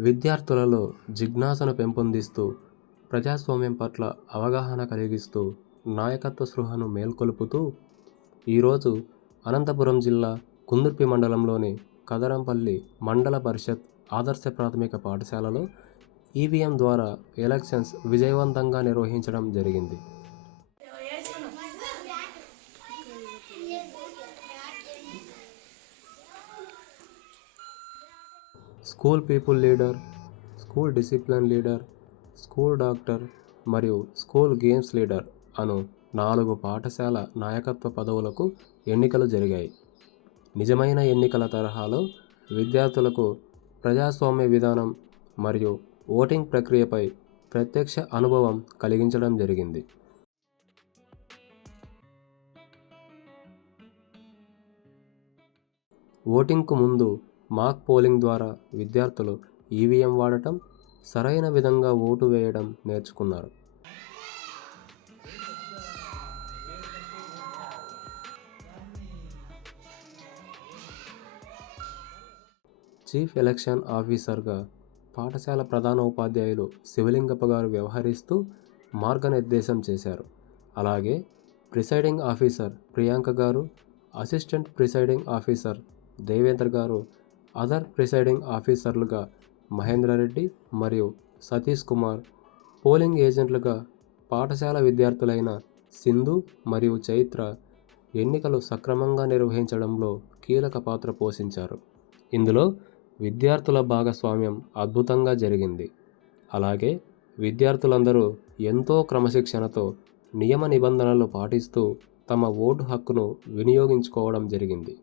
విద్యార్థులలో జిజ్ఞాసను పెంపొందిస్తూ ప్రజాస్వామ్యం పట్ల అవగాహన కలిగిస్తూ నాయకత్వ స్పృహను మేల్కొలుపుతూ ఈరోజు అనంతపురం జిల్లా కుందుర్పి మండలంలోని కదరంపల్లి మండల పరిషత్ ఆదర్శ ప్రాథమిక పాఠశాలలో ఈవీఎం ద్వారా ఎలక్షన్స్ విజయవంతంగా నిర్వహించడం జరిగింది school people leader school discipline leader school doctor మరియు స్కూల్ గేమ్స్ లీడర్ అను నాలుగు పాఠశాల నాయకత్వ పదవులకు ఎన్నికలు జరిగాయి. నిజమైన ఎన్నికల తరహాలో విద్యార్థులకు ప్రజాస్వామ్య విధానం మరియు ఓటింగ్ ప్రక్రియపై ప్రత్యక్ష అనుభవం కలిగించడం జరిగింది. ఓటింగ్కు ముందు మాక్ పోలింగ్ ద్వారా విద్యార్థులు ఈవీఎం వాడటం సరైన విధంగా ఓటు వేయడం నేర్చుకున్నారు. చీఫ్ ఎలక్షన్ ఆఫీసర్గా పాఠశాల ప్రధాన ఉపాధ్యాయులు శివలింగప్ప గారు వ్యవహరిస్తూ మార్గనిర్దేశం చేశారు. అలాగే ప్రిసైడింగ్ ఆఫీసర్ ప్రియాంక గారు అసిస్టెంట్ ప్రిసైడింగ్ ఆఫీసర్ దేవేంద్ర గారు అదర్ ప్రిసైడింగ్ ఆఫీసర్లుగా మహేంద్రారెడ్డి మరియు సతీష్ కుమార్ పోలింగ్ ఏజెంట్లుగా పాఠశాల విద్యార్థులైన సింధు మరియు చైత్ర ఎన్నికలు సక్రమంగా నిర్వహించడంలో కీలక పాత్ర పోషించారు. ఇందులో విద్యార్థుల భాగస్వామ్యం అద్భుతంగా జరిగింది. అలాగే విద్యార్థులందరూ ఎంతో క్రమశిక్షణతో నియమ నిబంధనలు పాటిస్తూ తమ ఓటు హక్కును వినియోగించుకోవడం జరిగింది.